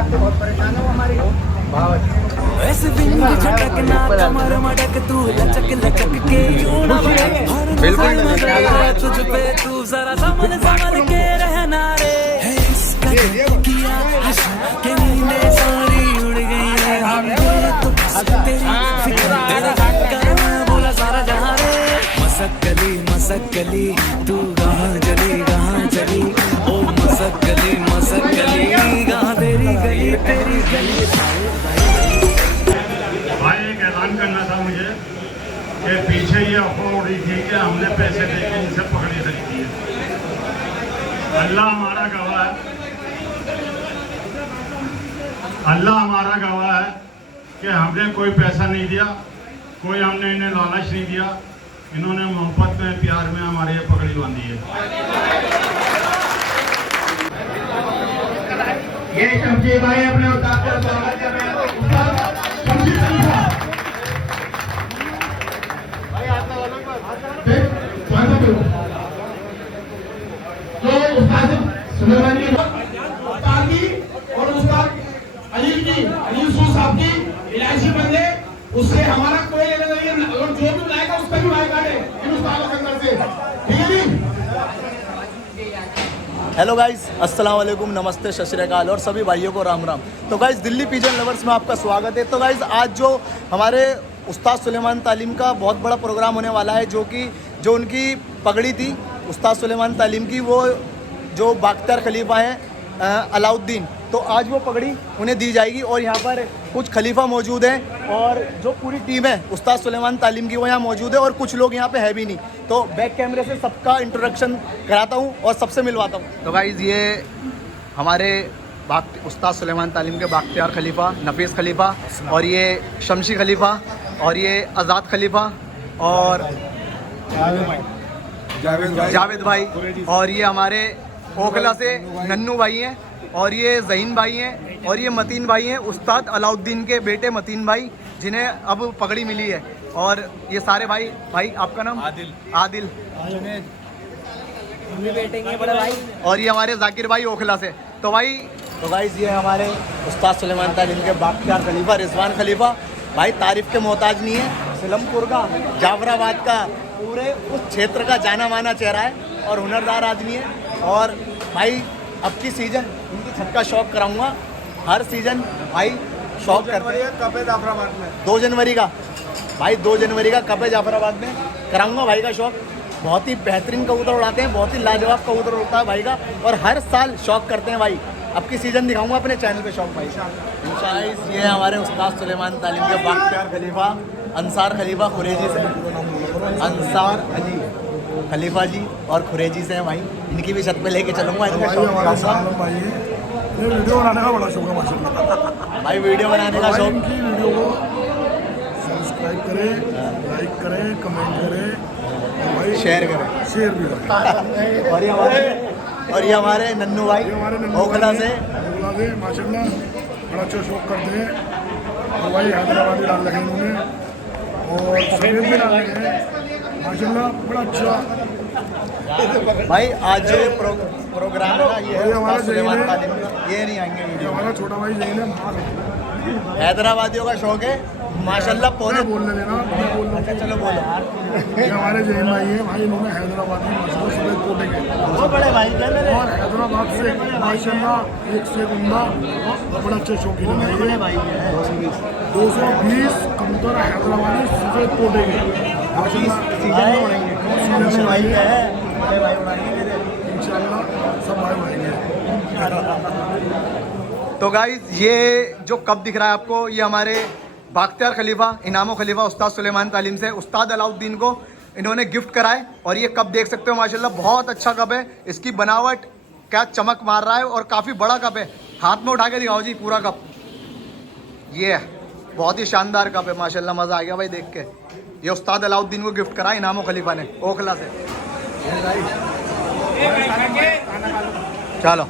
बात से बहुत परेशान है वो हमारी ऐसे दिन की झटक ना कमर मटक तू लचक लचक के यूं ना बिल्कुल तुझ पे तू जरा संभल संभल के रहना रे है इसका किया नशा के नींदें सारी उड़ गई है हम तो बस तेरी फिक्र तेरा कर बोला सारा जहां रे मसक गली तू कहाँ चली ओ मसक गली कहाँ तेरी गली भाई एक ऐलान करना था मुझे कि पीछे ये अफवाह उड़ी थी कि हमने पैसे देके इनसे पकड़ी खरीदी है। अल्लाह हमारा गवाह है कि हमने कोई पैसा नहीं दिया, कोई हमने इन्हें लालच नहीं दिया। इन्होंने मोहब्बत में प्यार में हमारे ये पकड़ी बांधी है। ये शमशी भाई अपने उस्ताद का स्वागत कर रहे हैं। उस्ताद शमशी खलीफा भाई आता वालों पर स्वागत करो। तो उस्ताद सुलेमान जी उस्ताद की और उस्ताद अलील सूद साहब की इलायची बंदे उससे हमारा कोई लेना नहीं है और जो भी लाएगा उसका भी भाई काटे इन उस्तादों के अंदर से, ठीक है जी। हेलो गाइस, अस्सलाम वालेकुम, नमस्ते, सत श्री अकाल और सभी भाइयों को राम राम। तो गाइस दिल्ली पिजन लवर्स में आपका स्वागत है। तो गाइस आज जो हमारे उस्ताद सुलेमान तालीम का बहुत बड़ा प्रोग्राम होने वाला है, जो उनकी पगड़ी थी उस्ताद सुलेमान तालीम की, वो जो बाख्तियार खलीफा हैं अलाउद्दीन, तो आज वो पगड़ी उन्हें दी जाएगी। और यहाँ पर कुछ खलीफा मौजूद हैं और जो पूरी टीम है उस्ताद सुलेमान तालीम की वो यहाँ मौजूद है और कुछ लोग यहाँ पे है भी नहीं। तो बैक कैमरे से सबका इंट्रोडक्शन कराता हूँ और सबसे मिलवाता हूँ। तो गाइज़ ये हमारे उस्ताद सुलेमान तालीम के बाख्तियार खलीफा नफीस खलीफा और ये शमशी खलीफा और ये आज़ाद खलीफा और जावेद भाई और ये हमारे ओखला से नन्नू भाई हैं और ये ज़हीन भाई हैं और ये मतीन भाई हैं, उस्ताद अलाउद्दीन के बेटे मतीन भाई जिन्हें अब पगड़ी मिली है। और ये सारे भाई आपका नाम आदिल बड़ा भाई और ये हमारे जाकिर भाई ओखला से। तो गाइस ये हमारे उस्ताद सुलेमान तालीम के बाख्तियार खलीफा रिजवान खलीफा भाई तारीफ़ के मोहताज नहीं है, सिलमपुर का जाफराबाद का पूरे उस क्षेत्र का जाना माना चेहरा है और हुनरदार आदमी है। और भाई अब की सीज़न इनकी छत का शौक कराऊंगा, हर सीज़न भाई शौक करते हैं। कब है जाफराबाद में 2 जनवरी का भाई 2 जनवरी का कब है जाफराबाद में कराऊंगा भाई का शौक। बहुत ही बेहतरीन कबूतर उड़ाते हैं, बहुत ही लाजवाब कबूतर उड़ता है भाई का और हर साल शौक करते हैं भाई। अब की सीज़न दिखाऊंगा अपने चैनल पे शौक भाई इंशाअल्लाह। ये हमारे उस्ताद सुलेमान तालीम के बाख्तियार खलीफा अंसार खलीफा खुरेजी से, अंसार अली खलीफा जी और खुरेजी से हैं भाई। इनकी भी छत पे लेके चलूँगा, इनका शौक दिखाऊंगा वीडियो बनाने का बड़ा शौक है माशाल्लाह भाई। वीडियो बनाने का शौक, इनकी वीडियो को सब्सक्राइब करें, लाइक करें, कमेंट करें और भाई शेयर करें भी करें। और ये हमारे नन्नू भाई ओखला से माशाल्लाह बड़ा अच्छा शौक करते हैं। और भाई हैदराबादी डाल रखे इन्होंने और सफेद भी डाल रखे हैं माशाल्लाह, बड़ा अच्छा भाई। आज जो प्रोग्राम है ना ये है उस्ताद सुलेमान तालीम, ये नहीं आएंगे वीडियो। हमारा छोटा भाई जहीन है, हैदराबादियों का शौक है माशाल्लाह। पौने बोलने देना, मैं बोल रहा हूँ। चलो बोलो यार। ये हमारे जहीन भाई है भाई, इन्होंने हैदराबाद में माशाल्लाह सफेद कोटे के वो बड़े भाई क्या मेरे और हैदराबाद से माशाल्लाह एक से उम्दा बड़ा अच्छा शौकीन है भाई। 220 कबूतर हैदराबादी सफेद कोटे के माशाल्लाह सीजन में उड़ेंगे भाई है भाई उड़ाएंगे मेरे इंशाल्लाह सब भाई उड़ाएंगे। तो गाइस ये जो कप दिख रहा है आपको, ये हमारे बाख्तियार खलीफा इनामो खलीफा उस्ताद सुलेमान तालीम से उस्ताद अलाउद्दीन को इन्होंने गिफ्ट करा है। और ये कप देख सकते हो माशाल्लाह बहुत अच्छा कप है, इसकी बनावट क्या चमक मार रहा है और काफ़ी बड़ा कप है। हाथ में उठा के दिखाओ जी पूरा कप, ये बहुत ही शानदार कप है माशाल्लाह, मज़ा आ गया भाई देख के। ये उस्ताद अलाउद्दीन को गिफ्ट करा इनामो खलीफा ने ओखला से। चलो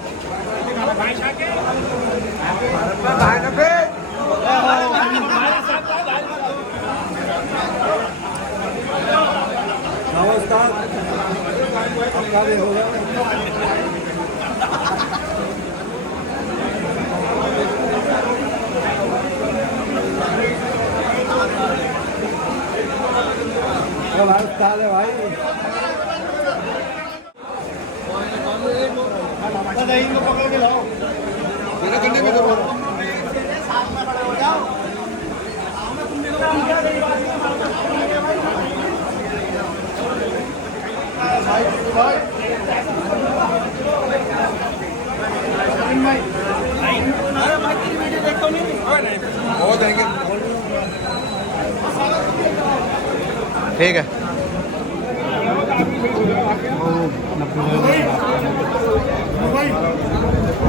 ठीक है।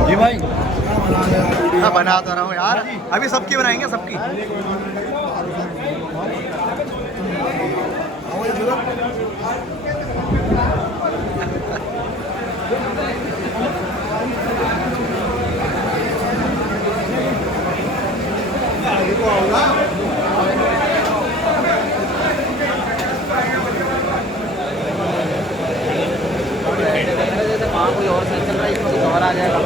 जी भाई मैं बना तो रहा हूँ यार, अभी सबकी बनाएंगे सबकी। कोई और सही चल रहा है, इसमें और आ जाएगा।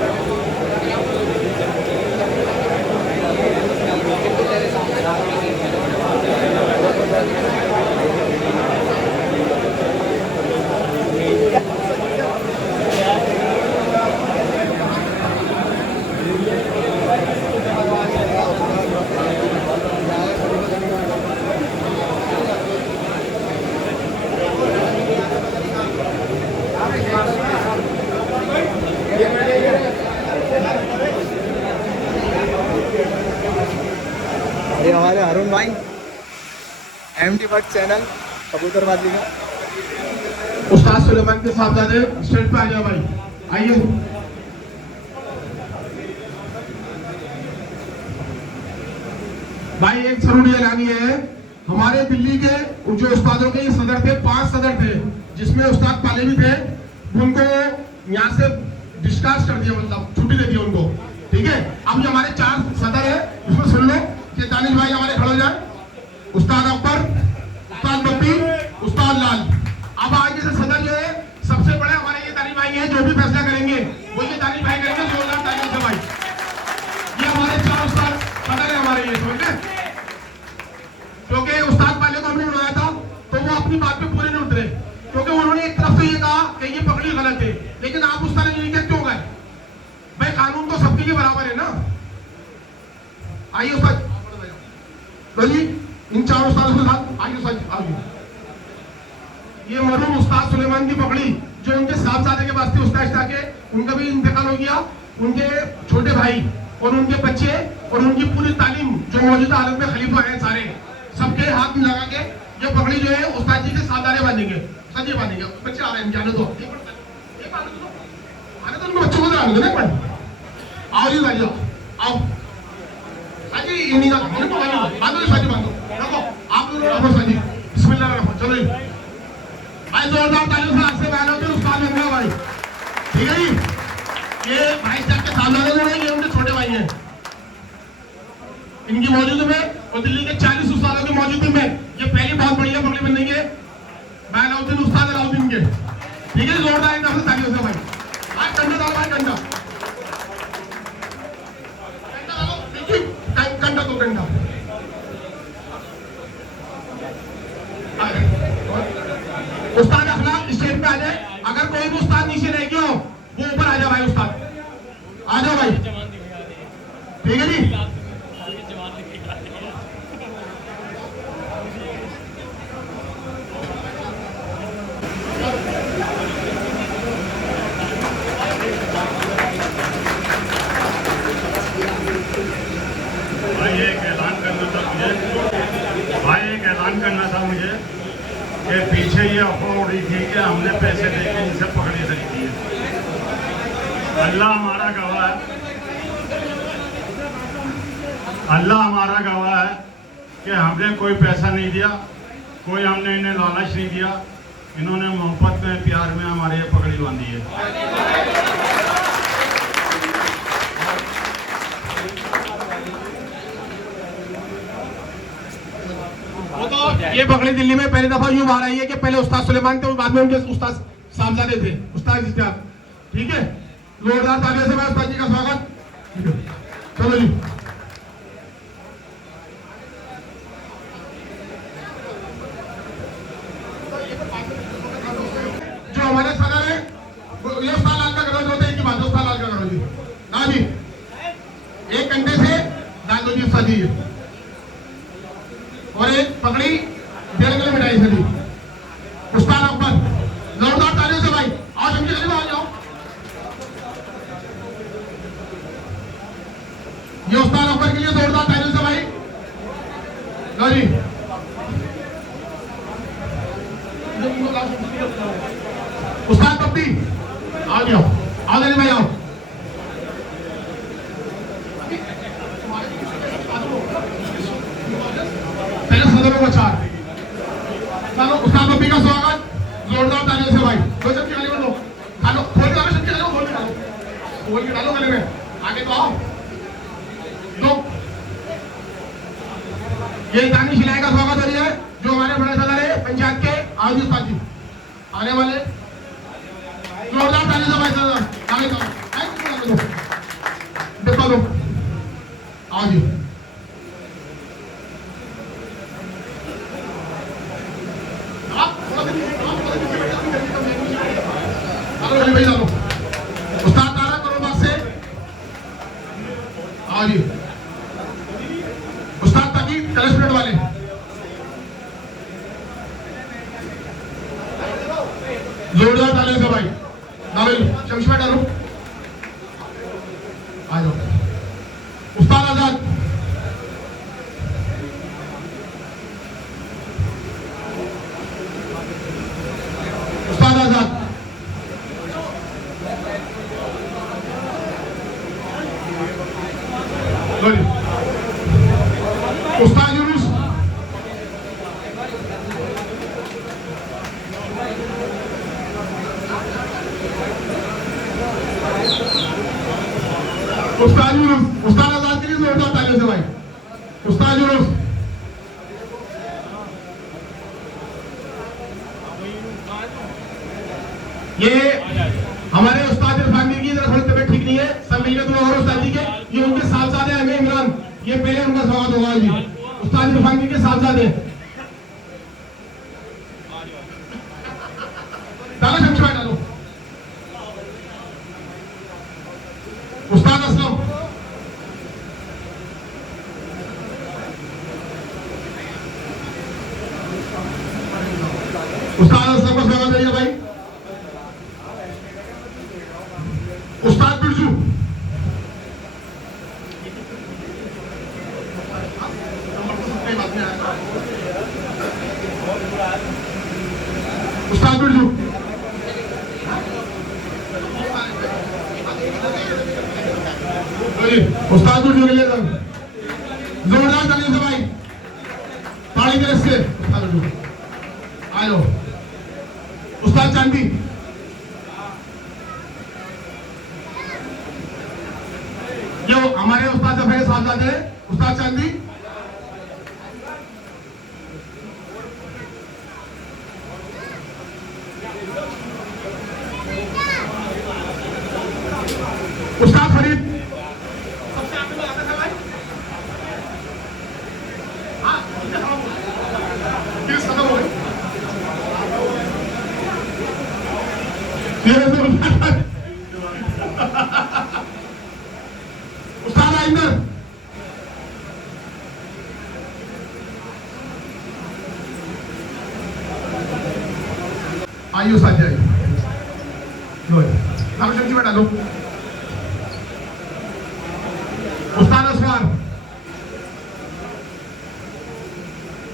ये हमारे अरुण भाई MD भट्ट चैनल कबूतरबाजी का। उस्ताद सुलेमान के साहबजादे स्टेज पे आ जाओ भाई, आइए। भाई एक जरूरी ऐलानी है, हमारे दिल्ली के जो उस्तादों के सदर थे, 5 सदर थे, जिसमें उस्ताद पालेवी थे, उनको यहाँ से डिस्चार्ज कर दिया, मतलब छुट्टी दे दी उनको। ठीक है, अब जो हमारे 4 सदर है उसमें सुन लो कि दानिश भाई हमारे खड़े हो जाए, उस्ताद अकबर, उस्ताद बप्पी, उस्ताद लाल। अब आगे से सदर जो है सबसे बड़े हमारे ये दानिश भाई हैं, जो भी फैसला करेंगे वो ये दानिश भाई करेंगे। जोरदार तालियों से भाई, ये हमारे 4 उस्ताद सदर है हमारे, ये समझ गए। क्योंकि उस्ताद पाले को हमने बुलाया था तो वो अपनी बात पे पूरे नहीं उतरे, क्योंकि उन्होंने एक तरफ से ये कहा कि ये पगड़ी गलत है, लेकिन आप उस तरह नहीं क्यों गए भाई? कानून तो सबके लिए बराबर है ना। आइए उस्ताद बोलिए, इन 4 उस्तादों के साथ आइए उस्ताद, आइए। ये मरहूम उस्ताद सुलेमान की पगड़ी जो उनके साहबजादे के पास थी, उस्ताद के, उनका भी इंतकाल हो गया। उनके छोटे भाई और उनके बच्चे और उनकी पूरी तालीम जो मौजूदा हालत में खलीफा है सारे, सबके हाथ में लगा के ये पगड़ी जो है उस्ताद जी के साहबजादे बांधेंगे, सजी बांधेंगे। बच्चे आ रहे हैं, जाने दो, आने तो उनको बच्चों को आने दो ना, पर आओ जी भाई, आओ साजी, इन्हीं का बांधो, साजी बांधो, रखो आप लोग, रखो साजी, बिस्मिल्लाह रखो, चलो जी भाई, जोरदार तालियों से आपसे बयान होते हैं उस्ताद बन भाई। ठीक है जी, ये भाई साहब के सामने जो है ये उनके छोटे भाई हैं, इनकी मौजूदगी में और दिल्ली के 40 उस्तादों की मौजूदगी में ये पहली बहुत बढ़िया पगड़ी बनने के मैं अलाउद्दीन उस्ताद अलाउद्दीन के। ठीक है, जोरदार एकदम से तालियों से भाई। आज कंधा डालो भाई, कंधा कंधा तो कंधा। उस्ताद अखलाक स्टेज पे आ जाए, अगर कोई भी उस्ताद नीचे रह गया हो वो ऊपर आ जाए भाई, उस्ताद आ जाओ भाई। ठीक है जी, करना था मुझे कि पीछे ये अफवाह उड़ी थी कि हमने पैसे देके इनसे पकड़ी खरीदी है। अल्लाह हमारा गवाह है, अल्लाह हमारा गवाह है कि हमने कोई पैसा नहीं दिया, कोई हमने इन्हें लालच नहीं दिया। इन्होंने मोहब्बत में, प्यार में हमारे ये पगड़ी बांधी है। ये पगड़ी दिल्ली में पहली दफा यूं बाहर आई है कि पहले उस्ताद सुलेमान थे और बाद में उनके उस्ताद साहबजादे थे, उस्ताद इश्तियाक। ठीक है, जोरदार तालियों से मैं उस्ताद जी का स्वागत। चलो जी, हमारे सदर है ये उस्ताद लाल का करो, जो एक ही बात है, उस्ताद लाल का करो जी ना जी। 1 घंटे से डाल दो जी उस्ताद जी, और एक पकड़ी 1.5 किलो मिठाई से दी। उस्ताद अकबर जोरदार तालियों से भाई, आओ शमशी खलीफा आ जाओ। ये उस्ताद अकबर के लिए जोरदार तालियों से भाई। लो जी उस्ताद पप्पी आ जाओ, आओ देने भाई आओ। पहले सदरों को 4 चलो। उस्ताद पप्पी का स्वागत जोरदार तालियों से भाई। दो चमचे खाली कर दो, खा लो, खोल के डालो, चमचे डालो, खोल के डालो, खोल के डालो गले में, आगे तो आओ। दो ये दानिश इलाही का स्वागत हो रही है, जो हमारे बड़े सदर है पंचायत के आजी उस्ताद जी आने वाले। जोरदार ताली से भाई सदर आगे तो देखो दो आओ जी। भाई डालो उस्ताद तारा करो बात से आओ जी। उस्ताद ताकि 40 मिनट वाले जोरदार तालियों से भाई। नावेल शमशी डालो आ जाओ। उस्ताद आजाद उस्ताद आजाद उस्ताद यूनुस उस्ताद यूनुस उस्ताद आजाद के लिए जोरदार तालियों से भाई। उस्ताद यूनुस ये हमारे उस्ताद इरफान मीर की तरफ तबियत ठीक नहीं है, सब मिलकर दुआ और उस्ताद जी के, ये उनके साथ हैं हमें इमरान, ये पहले उनका स्वागत होगा जी। उस्ताद इरफान मीर के साथ हैं डालो शमशी भाई डालो। उस्ताद असलम उस्ताद असलम का स्वागत करिए भाई। उस्ताद बिरजू उस्ताद बिरजू उस्ताद बिरजू के लिए जोरदार तालियों से भाई, ताली के रस्ते आ जाओ। उस्ताद चांदी जो हमारे उस्ताद जफर के साथ हैं, उस्ताद चांदी उस्ताद फरीद सबसे आगे लगाते थे भाई। हाँ खत्म हो गई। उस्ताद आइंदर आइयो साथ जाइए। शमशी में डालो। उस्ताद असवार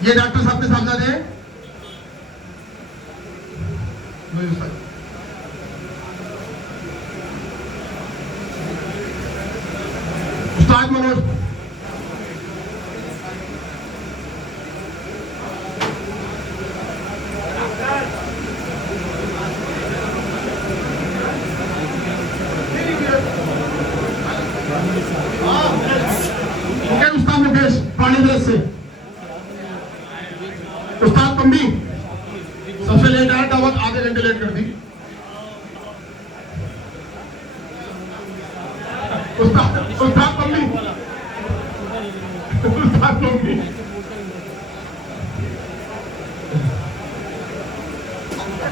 ये डॉक्टर साहब के सामने हैं। उस्ताद मनोज उस्ताद मुकेश पानीपत से। उस्ताद पंबी सबसे लेट आया, दावत आधे घंटे लेट कर दी। उस्ताद पंबी उस्ताद पंबी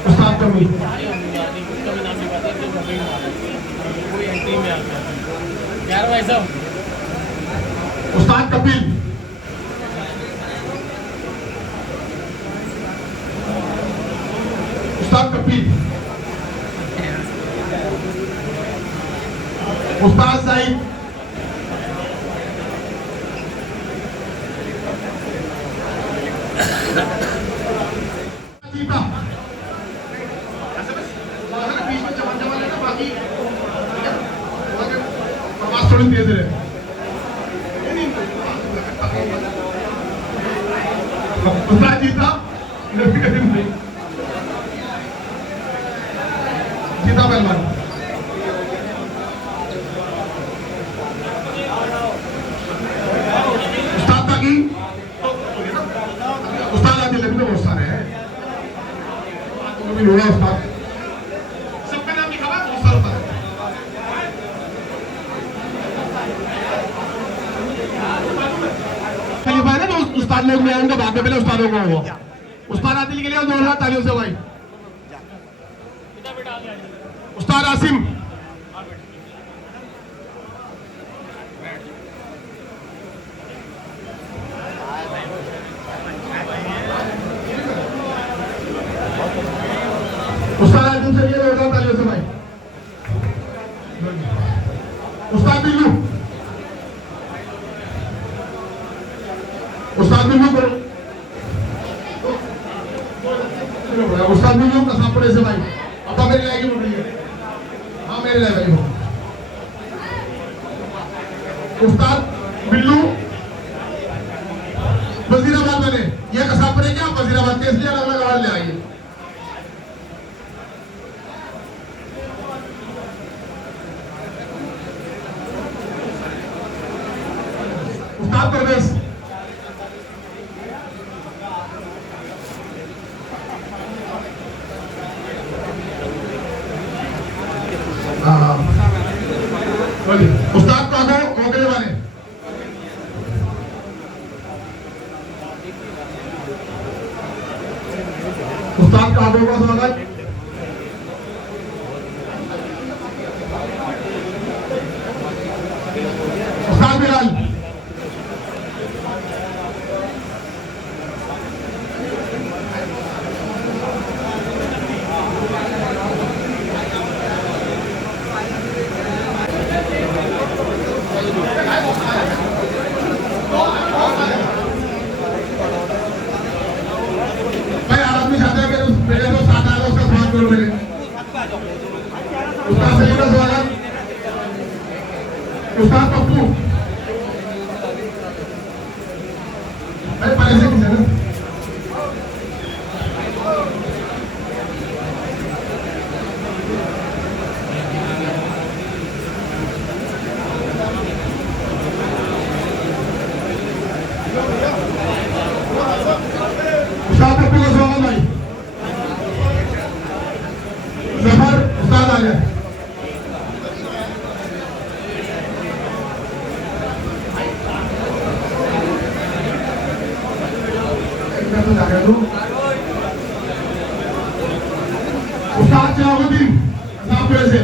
उस्ताद पंबी कपिल, उस्ताद कपिल, उस्ताद साहिब, जीता बीच में जमा लेना, बाकी आवाज थोड़ी तेज रहे। उस्ताद जीता, नबी करीम भाई जीता पहलवान। उस्ताद ताकि उस्ताद आदि लगने बहुत सारे हैं, लोड़ा उस्ताद सबका नाम लिखा हुआ है, बहुत सारा उस्ताद खलीफा है ना, तो उस्ताद लोग में आएंगे बाद में, पहले उस्तादों को हुआ। उस्ताद आदिल के लिए जोरदार तालियों से भाई। उस्ताद आसिम, उस्ताद आसिम से ये जोरदार तालियों से भाई। उस्ताद बिल्लू, उस्ताद बिल्लू करो, उस्ताद बिल्लू का सापड़े से भाई। अब मेरे लायक बोल रही है, हाँ मेरे लायक भाई हो। उस्ताद बिल्लू वजीराबाद वाले, ये कसापड़े क्या वजीराबाद के, इसलिए अलग अलग आवाज ले आइए। उस्ताद परवेज, उस्ताद कागो मोगरे वाले, उस्ताद कागो का स्वागत। उस्ताद बिलाल, उस्ताद पप्पू, अरे पहले से किसी ने उस्ताद पप्पू का स्वागत भाई। जफर उस्ताद आ गया। उस्ताद जलालुद्दीन साहब से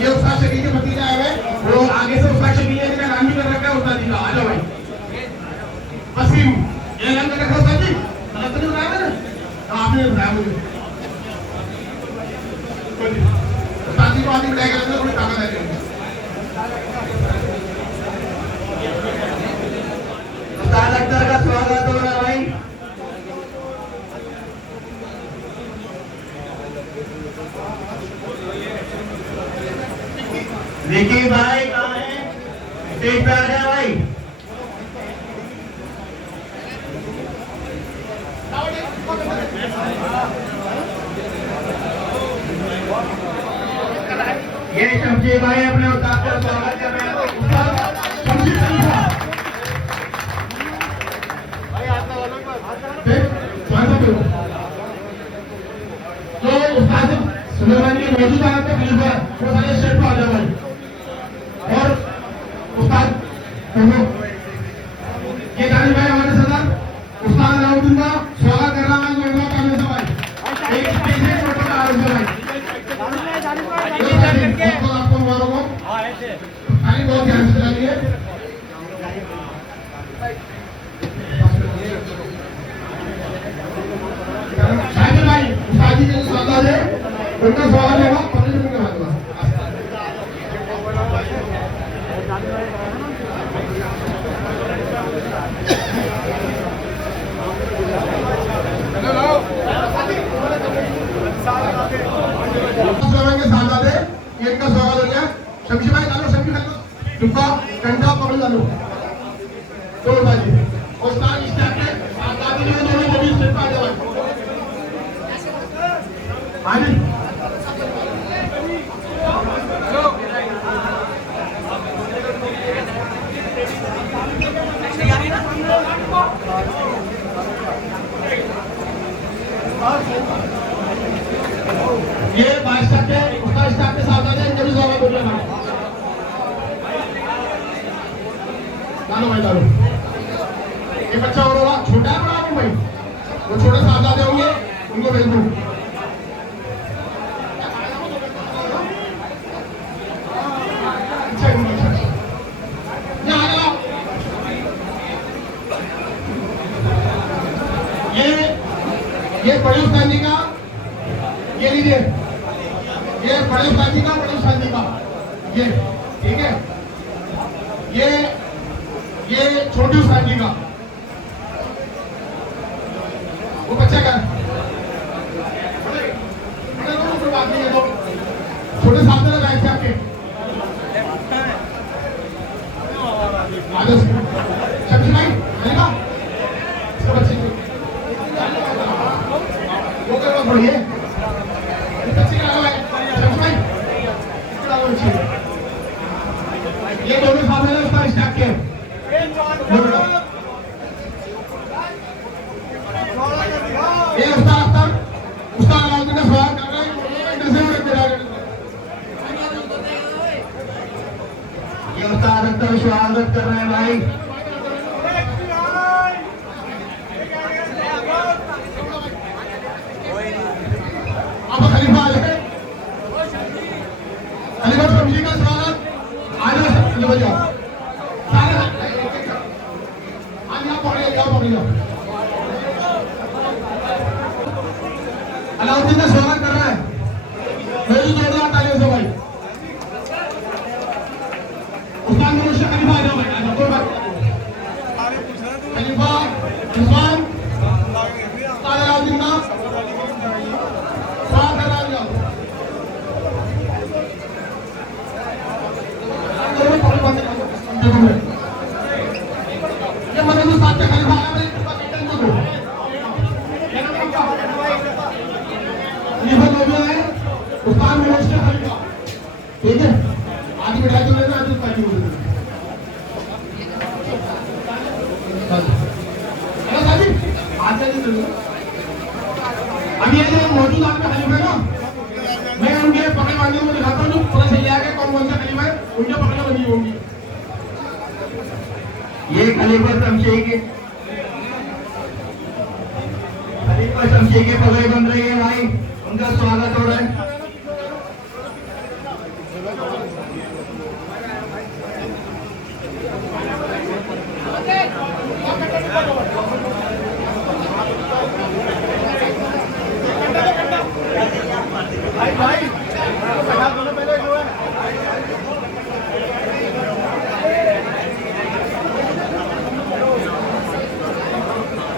ये उस्ताद शकील के भतीजा है, वो आगे से उस्ताद शकील का नाम भी कर रखा है उस्ताद जी का। आ जाओ भाई। वसीम, ये नाम कर रखा है उस्ताद जी, गलत नहीं बताया मैंने, आपने बताया मुझे। उस्ताद जी को आदमी बताया गया, थोड़ी ताकत है। उस्ताद अख्तर का स्वागत हो रहा है भाई। देखिए भाई कहाँ है, स्टेज पे आ जाए भाई। ये शमशी भाई अपने उस्ताद का स्वागत कर रहे हैं। उस्ताद शमशी खलीफा तो उस्ताद सुलेमान के मौजूदा खलीफा वो सारे स्टेज पे आ जाए भाई। और उस्ताद ये तालिब भाई हमारे सदर उस्ताद अलाउद्दीन का स्वागत कर रहा है। गाड़ी बहुत ध्यान से चलानी है। शाहिद भाई शादी के साथ है उनका स्वागत होगा 15 मिनट के बाद होगा। के साथ इनका स्वागत हो गया। शमशी भाई डालो, शमशी डालो, टुक्का कंटा पकड़ डालो, दो बाजी और स्टार स्टार के साथ दोनों को भी स्टेप आ जाओ। हाँ जी ये 22 के उसका स्टाफ के साथ आ जाए, इनका भी स्वागत हो जाएगा। डालो भाई डालो, ये बच्चा और होगा, छोटा है बड़ा है भाई, वो छोटे साहबजादे होंगे उनको भेज दो। ये बड़े उस्ताद जी का, ये लीजिए, ये बड़े उस्ताद जी का, बड़े उस्ताद जी का, ये ठीक है, ये छोटे उस्ताद जी का, वो बच्चे का, बड़े लोगों को बात नहीं है, तो छोटे साथ में लगाए थे आपके आदेश शमशी भाई आएगा इसका बच्चे वो करना पड़िए बच्चे के लगा शमशी भाई ये दोनों सामने उसका स्टार्ट किया। ये उस्ताद अलाउद्दीन का स्वागत कर रहे हैं। ये उस्ताद अख्तर स्वागत कर रहे हैं भाई। अब खलीफा आ जाए, खलीफा शमशी का स्वागत आ जाओ सारे अलाउद्दीन का स्वागत कर रहा है, मेरी जोरदार तालियों से भाई। उस्ताद मुर्शिद खलीफा आ जाओ भाई, आ जाओ कोई बात खलीफा उस्मान उस्ताद अलाउद्दीन का स्वागत कर रहा है। ये मदद साथ के खलीफा आया भाई, कैप्टन को दो उस्ताद मुर्शिद खलीफा, ठीक है, आज बिठा तो लेना, आज उस्ताद की बोल अभी ये जो मौजूद आपके खलीफा है ना, मैं उनके पकड़ वाले को दिखाता हूँ, पता चल जाएगा कौन सा खलीफा है, उनके पकड़ बनी होंगी। ये खलीफा शमशी की पगड़ी बन रही है भाई, उनका स्वागत हो रहा है।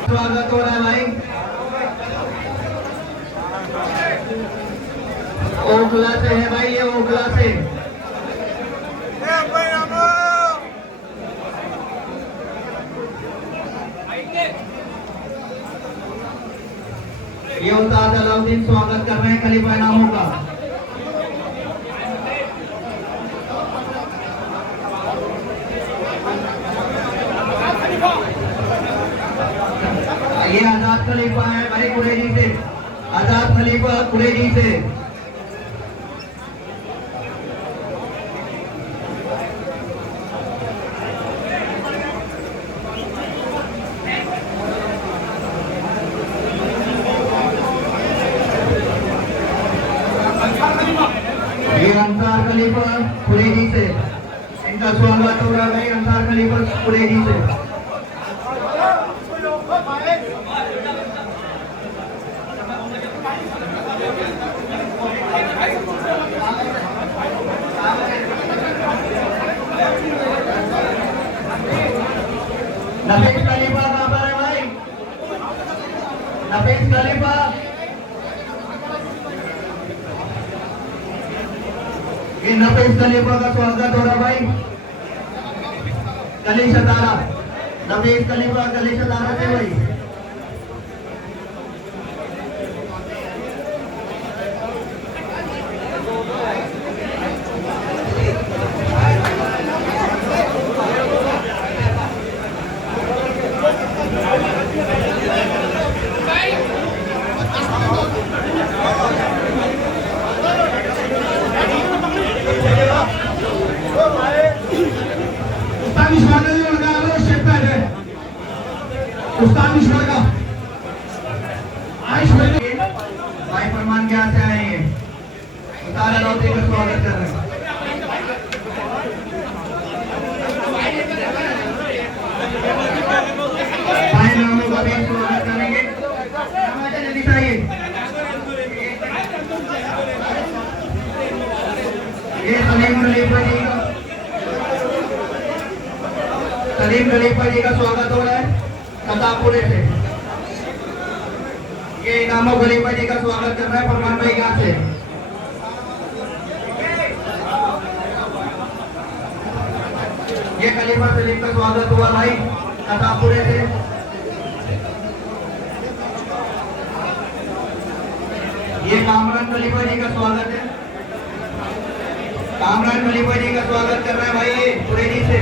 स्वागत हो रहा है भाई। ओखला से है भाई, ये ओखला से ये उस्ताद अलाउद्दीन स्वागत कर रहे हैं खलीफा इनामों का। ये आजाद खलीफा है भाई कुरैशी से, आजाद खलीफा कुरैशी से। ये अंसार खलीफा कुरैशी से, इनका स्वागत हो रहा है अंसार खलीफा कुरैशी से। नफीस खलीफा कहाँ पर है भाई? नफीस खलीफा ये नफीस खलीफा का स्वागत हो रहा भाई। गली सतारा नफीस खलीफा गली सतारा से भाई। भाई फरमान क्या से आएंगे उतारा लौटे का स्वागत कर रहे हैं। भाई नामों का भी स्वागत करेंगे। जल्दी से आइए। ये सलीम खलीफा जी का स्वागत हो रहा है कतापुरे से। ये इनामो खलीफा जी का स्वागत कर रहा है फरमान भाई गांव से। ये खलीफा सलीम का स्वागत हुआ भाई कतापुरे से। ये कामरान खलीफा जी का स्वागत है। कामरान खलीफा जी का स्वागत कर रहा है भाई ये कुरैशी से।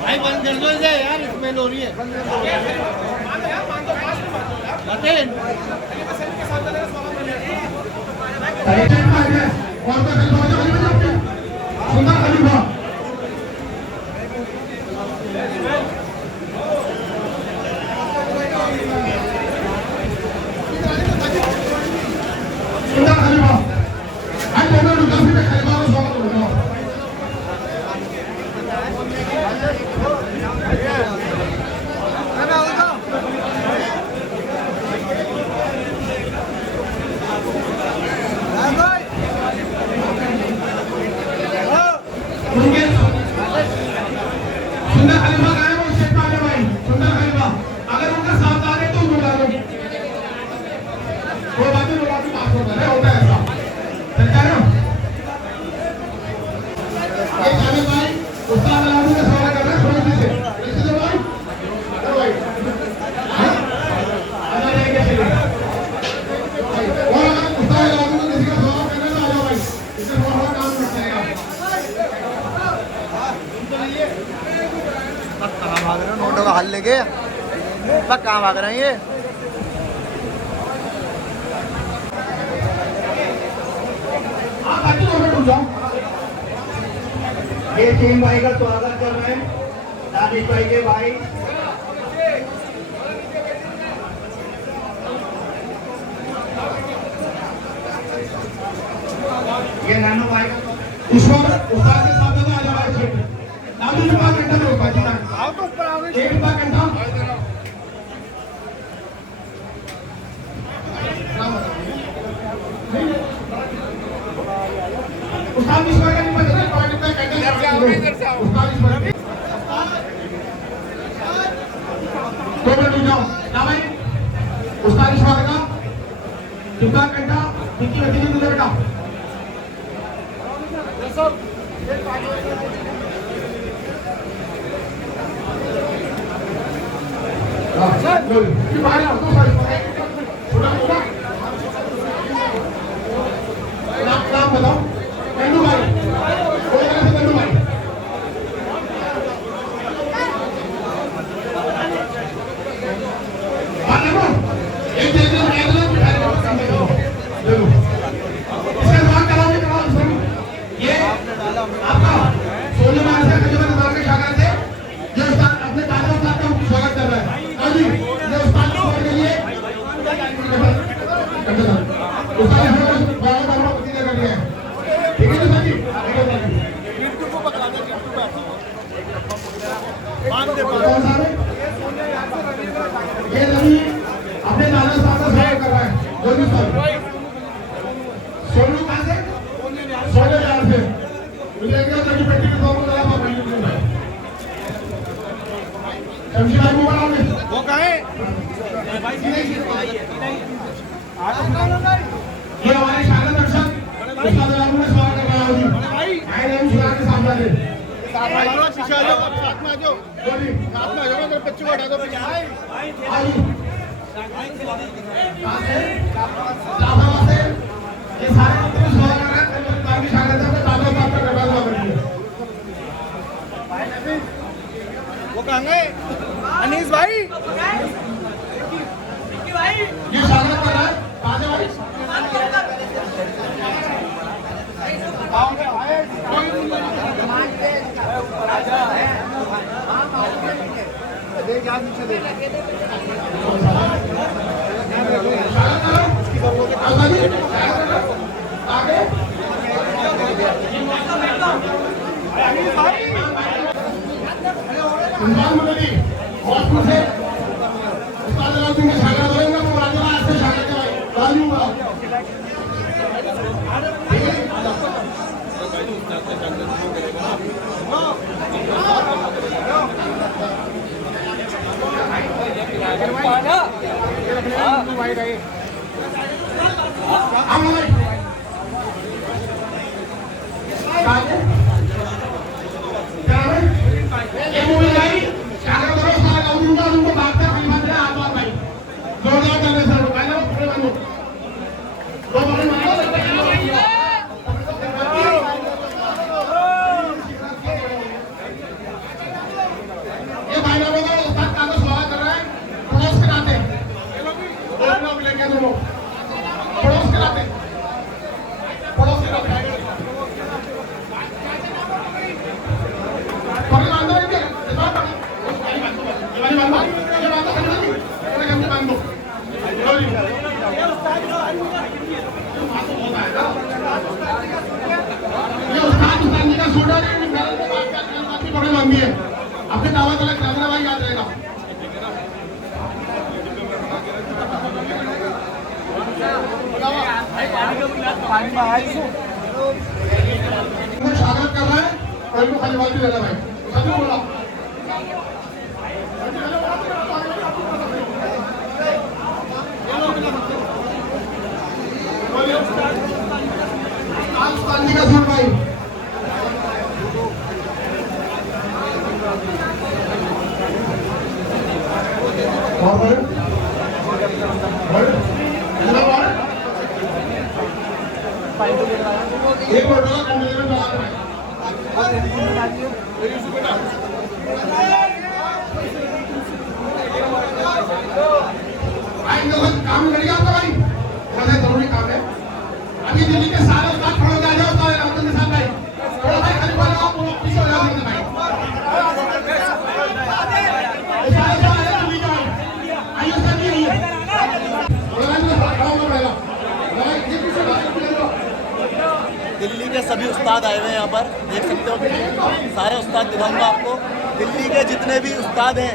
भाई बंद कर दो इसे यार, इसमें हो रही है। सुंदर खलीफा सुंदर खलीफा का है वो शेख पाले भाई। सुंदर खलीफा अगर उनका साथ आ रहे तो बुला लो। वो बातें बात होता है ऐसा चलता है। ये जाने भाई उस्ताद अलाउद्दीन का स्वागत कर रहे हैं थोड़ी से भाई। चलो भाई आ जाएंगे चलिए। और अगर उस्ताद अलाउद्दीन को किसी का स्वागत करना तो आ जाओ भाई, इससे बहुत काम करते हैं। कहाँ भाग रहे हो नोटों का हल लेके? कहाँ भाग रहे हैं ये? ये टीम भाई का स्वागत कर रहे हैं दानिश भाई के भाई। ये नानू भाई ईश्वर उस्ताद के साथ में आ जाओ भाई। शेख नाम जी का घंटा में होगा जी आओ तो ऊपर आओ। एक का घंटा उस्ताद ईश्वर का नहीं पता पार्टी का घंटा उस्ताद ईश्वर तो बैठ जाओ ना भाई। उस्ताद ईश्वर का कितना घंटा कितनी बच्ची की दूसरा बेटा बाहर आओ तो सारे छोटा छोटा नाम बताओ नंदू भाई कोई ऐसे नंदू भाई देखो एक देखो इसके बाद कराओगे कराओ ये आपका सोनी मान से कजमन दरबार के शागिर्द थे जो उस्ताद अपने दादा उस्ताद का स्वागत कर रहा है जी ये उस्ताद को के लिए उस्ताद ने स्वागत करना प्रतिज्ञा कर लिया है ठीक है सर जी यूट्यूब को पकड़ा दे यूट्यूब पे बांध दे ये नहीं अपने दादा साहब का स्वागत कर रहा है जोनी सर सोनू कहां से सोने यार से मुझे एक जगह पेटी के सामने लगा पापा यूट्यूब पे शमशी भाई को बनाओगे वो कहां है भाई ये हमारे शागिर्द दर्शक उस्ताद ने स्वागत कर रहा है जी भाई आए हम शुरू के सामने दे साथ में आ जाओ पीछे आ जाओ साथ में आ जाओ बोली साथ में आ जाओ मेरे बच्चे को हटा दो पीछे आई कहां से लाभावा से ये सारे बच्चे स्वागत कर रहे हैं परिवार के शागिर्द हैं दादा साहब का दरबार करिए वो कहां गए अनीस भाई ये स्वागत कर रहा है कहां से भाई अपने दावत वाला ग्रामीण भाई याद रहेगा स्वागत कर रहा है कोई को खाली बात नहीं देना भाई सभी बोला जी का सुन भाई एक बार बोला कैमरे में लगा रहा है भाई काम करिए आपका भाई बहुत जरूरी काम है अभी दिल्ली के सारे उस्ताद खड़े हो जाओ सारे रामचंद्र निशान भाई थोड़ा भाई खाली बोलो आप पीछे हो जाओ भाई आइए सर जी आइए दिल्ली के सभी उस्ताद आए हुए हैं यहाँ पर देख सकते हो सारे उस्ताद दिखाऊंगा आपको दिल्ली के जितने भी उस्ताद हैं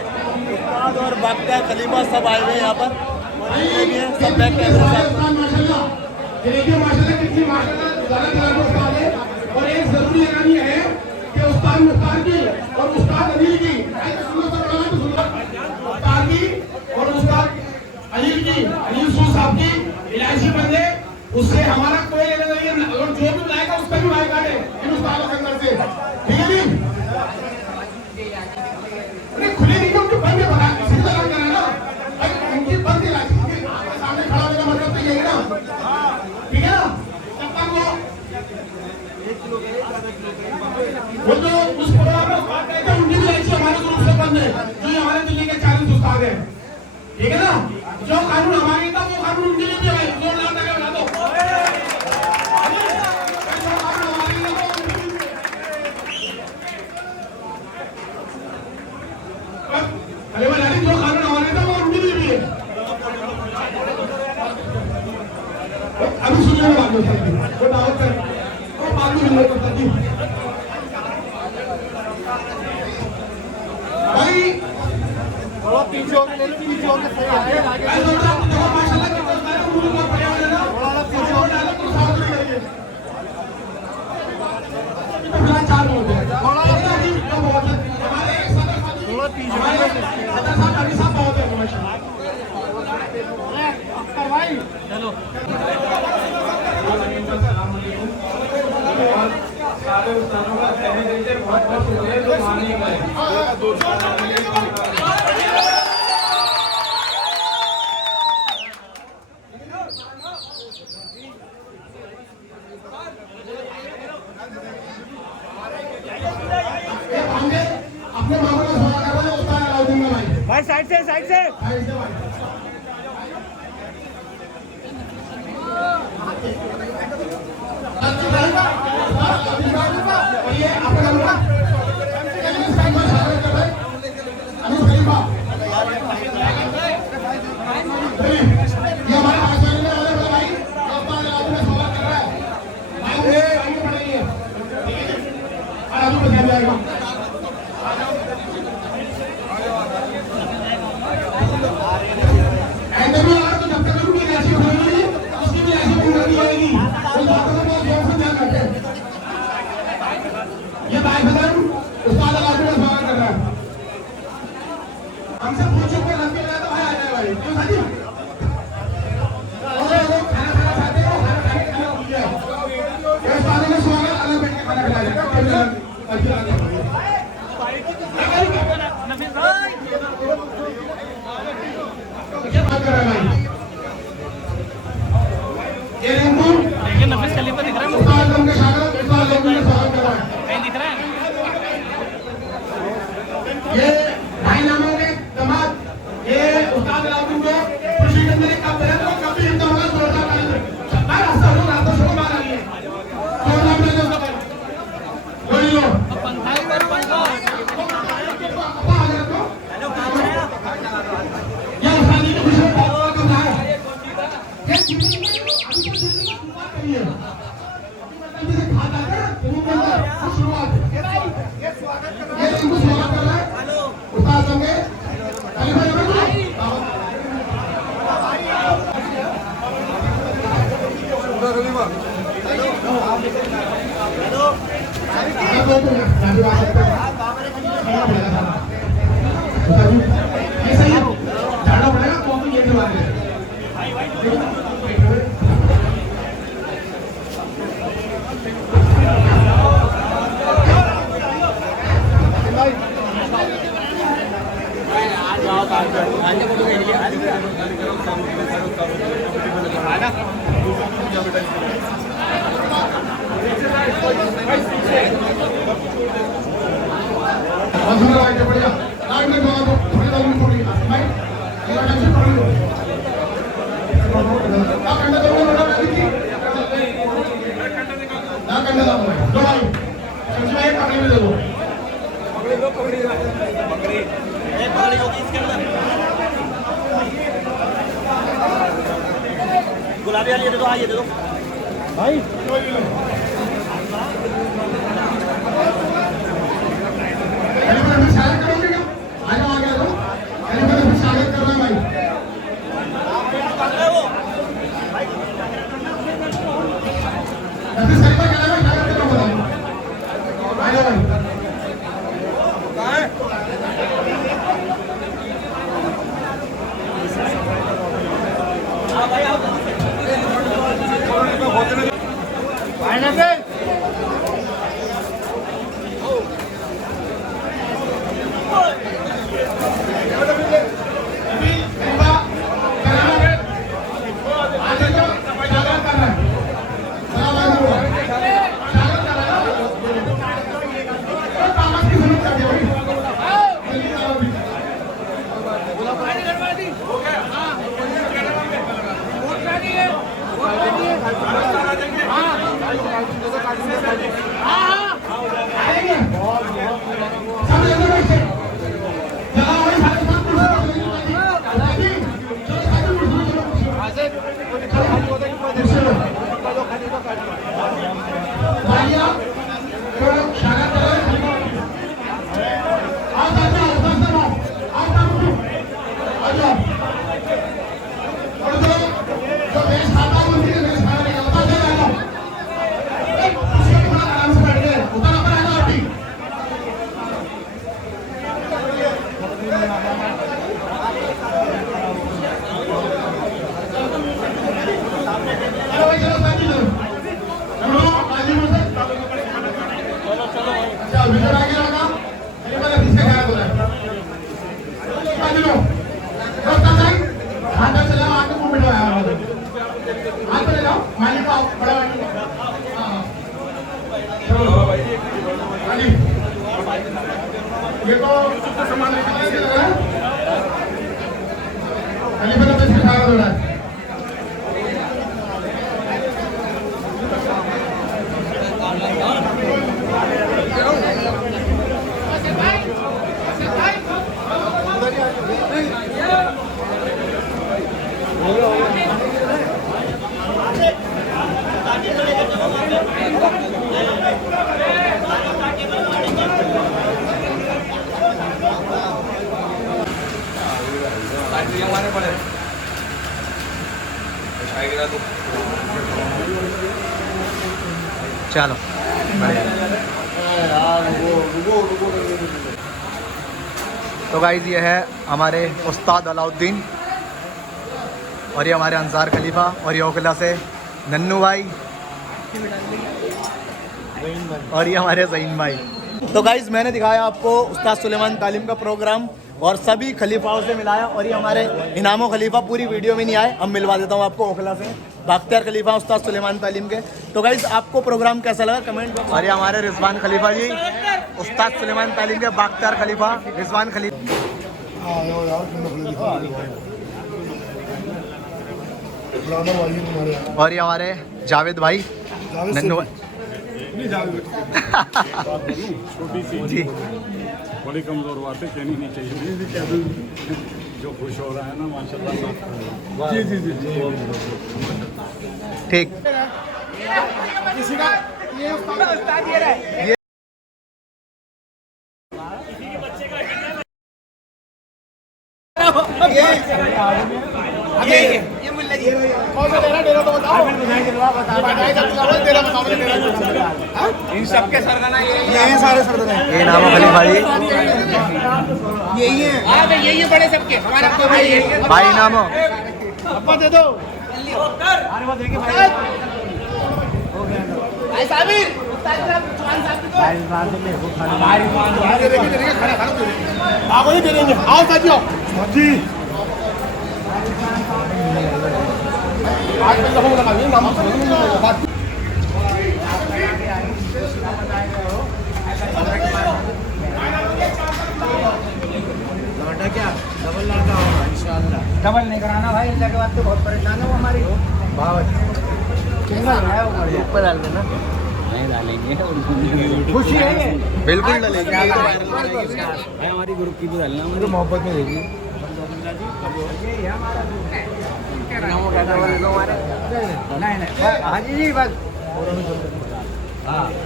उस्ताद और बाक्ता खलीफा सब आए हुए हैं यहाँ पर जितने भी हैं सब बैक कैमरे से कितनी माशाल्लाह है और एक जरूरी लगानी है कि उस्ताद मुख्तार की और उस्ताद अनिल की उस्ताद की और उस्ताद अनिल की अनिल सूद साहब की इलायची बंदे उससे हमारा कोई लेना नहीं है और जो भी लाएगा उसका भी भाई काटे इन उस्तादों के अंदर से ठीक है जी खुली नहीं तो बंद बना सीधा लग रहा है ना वो जो उस प्रोग्राम में बात करते हैं उनकी भी लाइसेंस हमारे ग्रुप से बंद है, जो हमारे दिल्ली के 40 उस्ताद हैं, ठीक है ना? जो कानून हमारे था वो कानून उनके लिए भी है, जोर लगा के बता दो। अरे भाई जो कानून हमारे था वो उनके लिए भी है। अभी सुनिए बात वो दावत कर वो बात भी नहीं करता जी भाई थोड़ा पीछे होके ले लो, पीछे होके सही आगे आगे भाई लोग आप देखो माशाल्लाह के पास मैं उनको बहुत बढ़िया है ना थोड़ा पीछे होके डालो तो साथ में करिए अपना चाल बोल दे थोड़ा ही जो बहुत है हमारे एक सदर साथी थोड़ा पीछे हमारे सदर साहब अभी साहब बहुत है माशाल्लाह अख्तर भाई चलो सारे उस्तादों का तहे दिल से बहुत बहुत शुक्रिया जो मानिए गए अपने मामले में सवाल कर रहे हैं उस्ताद अलाउद्दीन भाई साइड से भाई और ये आपका नाम क्या? अनीस खलीफा स्वागत कर रहे हैं। अनीस खलीफा ये हमारे भाषण में वाले बड़े भाई आपका अलाउद्दीन स्वागत कर रहा है। भाई पढ़ेंगे और अभी बताया जाएगा। ऐसे भी अगर तो जब तक उनकी ऐसी होगी उसकी भी ऐसी पूरी होगी उन बातों को बहुत जोर से ध्यान रखें। ये भाई बहन उस्ताद अलाउद्दीन का स्वागत कर रहा है। हमसे पूछो कोई लंबी लगा तो भाई आ जाए भाई क्यों साथी और लोग खाना खाना खाते हो खाना खाने खाना भूल जाए ये उस्तादों का स्वागत अलग बैठ के खाना खिलाया जाएगा ये रिंकू देखिए नफीस खलीफा दिख रहा है उस्ताद आजम के शागिर्द उस्ताद आजम का स्वागत कर रहा है। कहीं दिख रहा है ये भाई नामों के दमाद ये उस्ताद अलाउद्दीन को खुशी के अंदर एक कप दे तो कभी हिंदू होगा जोरदार ताली से बाहर रास्ता शुरू बाहर आ रही है जोरदार ताली से बोली लो पंखा पर पंखा अब आ गया तो ये उस्ताद की खुशी में बहुत करना है ये अभी तो करिए अभी से खाता है तुम के अंदर शुरुआत ये इनको स्वागत कर रहा है उस्ताद संगे खलीफा जब झाड़ा पड़ेगा तो ये दीवार बढ़िया लाइट में दो थोड़ी देर में थोड़ी भाई ये टेंशन पड़ लो ना कंडा दो ना देखिए ना कंडा दो भाई सबसे एक पकड़ी में दे दो पकड़ी होगी इसके अंदर गुलाबी वाली दे दो ये दे दो भाई स्वागत करोगे क्या? आ जाओ आगे आ जाओ स्वागत कर रहा है भाई ऐसे सही पर क्या है स्वागत कर रहा हूँ आ जाओ भाई आएंगे सब जगह बैठे जगह वही सारे ये तो सामान हो रहा है चलो तो गाइज ये है हमारे उस्ताद अलाउद्दीन और ये हमारे अंसार खलीफा और ये ओखला से नन्नू भाई और ये हमारे ज़हीन भाई। तो गाइज मैंने दिखाया आपको उस्ताद सुलेमान तालीम का प्रोग्राम और सभी खलीफाओं से मिलाया और ये हमारे इनामो खलीफा पूरी वीडियो में नहीं आए, अब मिलवा देता हूँ आपको ओखला से बाख्तियार खलीफा उस्ताद सुलेमान तालीम के। तो गाइज आपको प्रोग्राम कैसा लगा कमेंट बॉक्स। और ये हमारे रिजवान खलीफा जी उस्ताद सुलेमान तालीम के बाख्तियार खलीफा रिजवान खलीफा और ये हमारे जावेद भाई नन्नू छोटी सी जी बड़ी कमजोर बातें कहनी नहीं चाहिए। जो खुश हो रहा है ना माशाल्लाह। जी जी जी जी ठीक। किसी का ये उस्ताद ये रहा ये मुल्ला जी कौन सा डेरा डेरा तो बताओ डेरा बताओ इन सबके सरगना ये हैं सारे सरगना ये नाम खलीफा जी यही है हां भाई यही है बड़े सबके हमारा तो भाई नाम अब्बा दे दो अरे वो देखिए भाई साबिर उस्ताद साहब भाई साहब ने वो खाना भाई देखिए खड़ा खड़ा बाबू ही दे देंगे आओ साथियों जी आज तो हम लगा ये नाम बात लौटा क्या डबल लड़का होगा इंशाल्लाह। डबल नहीं कराना भाई, इनके बाद तो बहुत परेशान है वो हमारी बात सिंगल है वो ऊपर डाल देना नहीं डालेंगे खुशी है बिल्कुल डालेंगे भाई हमारी ग्रुप की भी डालना हमारी मोहब्बत में देगी। हाजी जी बस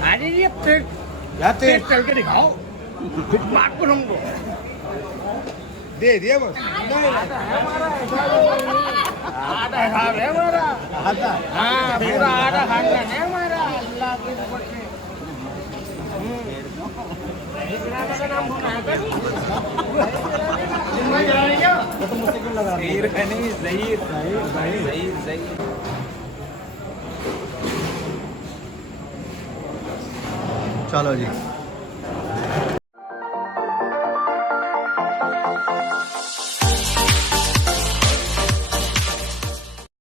हाजी जी पेट चल के दिखाओ बात को हमको दे दिया बस आधा है हमारा हाँ पूरा आधा खाना है हमारा अल्लाह के ऊपर से चलो जी।